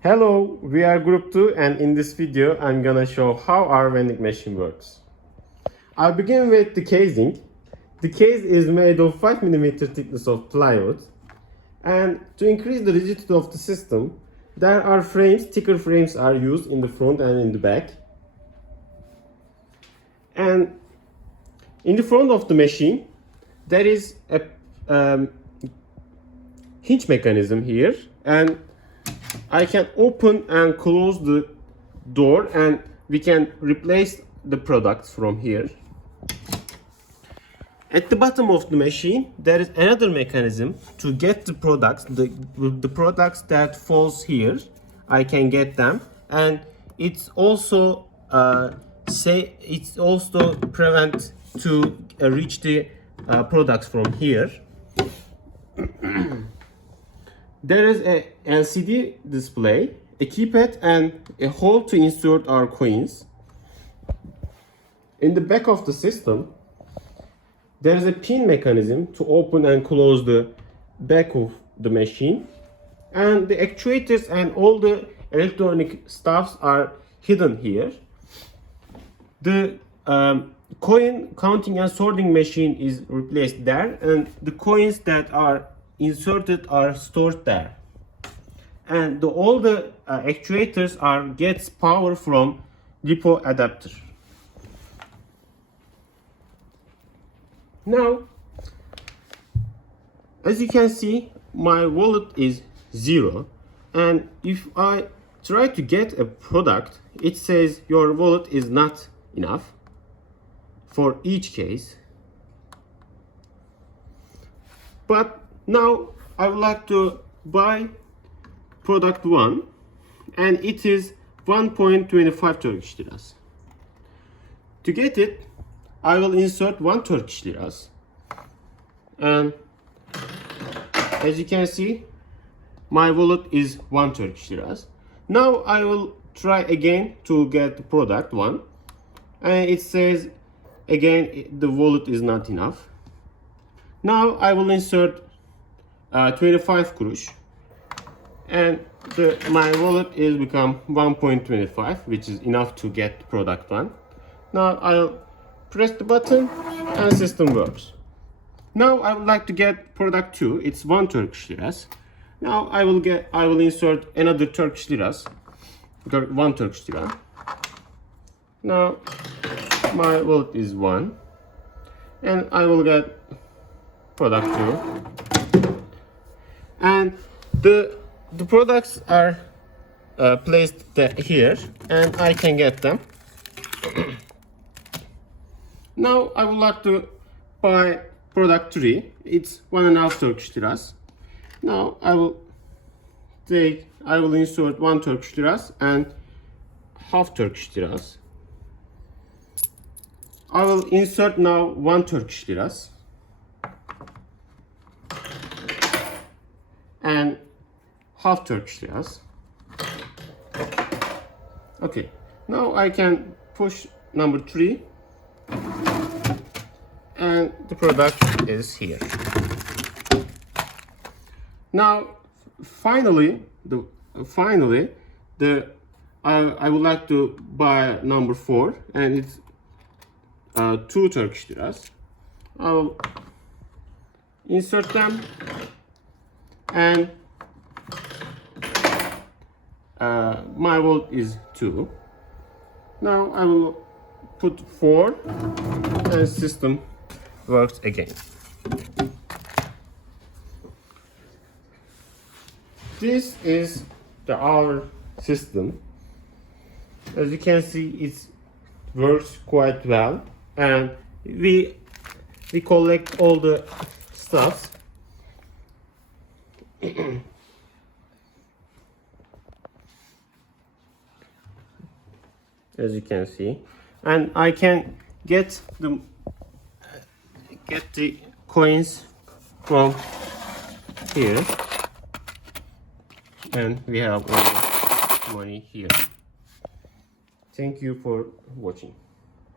Hello, we are group 2 and in this video I'm gonna show how our vending machine works. I'll begin with the casing. The case is made of 5mm thickness of plywood, and to increase the rigidity of the system there are frames, thicker frames are used in the front and in the back. And in the front of the machine there is a hinge mechanism here, and I can open and close the door and we can replace the products from here. At the bottom of the machine there is another mechanism to get the products, the products that falls here. I can get them, and it's also prevent to reach the products from here. There is a LCD display, a keypad and a hole to insert our coins. In the back of the system there is a pin mechanism to open and close the back of the machine, and the actuators and all the electronic stuffs are hidden here. The coin counting and sorting machine is replaced there, and the coins that are inserted are stored there, and all the actuators gets power from LiPo adapter. Now, as you can see, my wallet is 0, and if I try to get a product, it says your wallet is not enough for each case. But now I would like to buy product 1, and it is 1.25 Turkish liras. To get it, I will insert 1 Turkish liras, and as you can see, my wallet is 1 Turkish liras. Now I will try again to get the product 1, and it says again the wallet is not enough. Now I will insert 25 kurush, and my wallet is become 1.25, which is enough to get product 1. Now I'll press the button and system works. Now I would like to get product 2. It's 1 Turkish liras. Now I will insert another Turkish liras, 1 Turkish lira. Now my wallet is 1, and I will get product 2, and the products are placed here, and I can get them. Now I would like to buy product 3. It's 1.5 Turkish liras. Now I will insert 1 Turkish liras and half Turkish liras. I will insert now 1 Turkish liras and half Turkish liras. Okay, now I can push number 3, and the product is here. Now finally I would like to buy number 4, and it's 2 Turkish liras. I'll insert them, and my wallet is 2. Now I will put 4, and system works again. This is our system. As you can see, it works quite well, and we collect all the stuff. As you can see, and I can get the coins from here, and we have all the money here. Thank you for watching.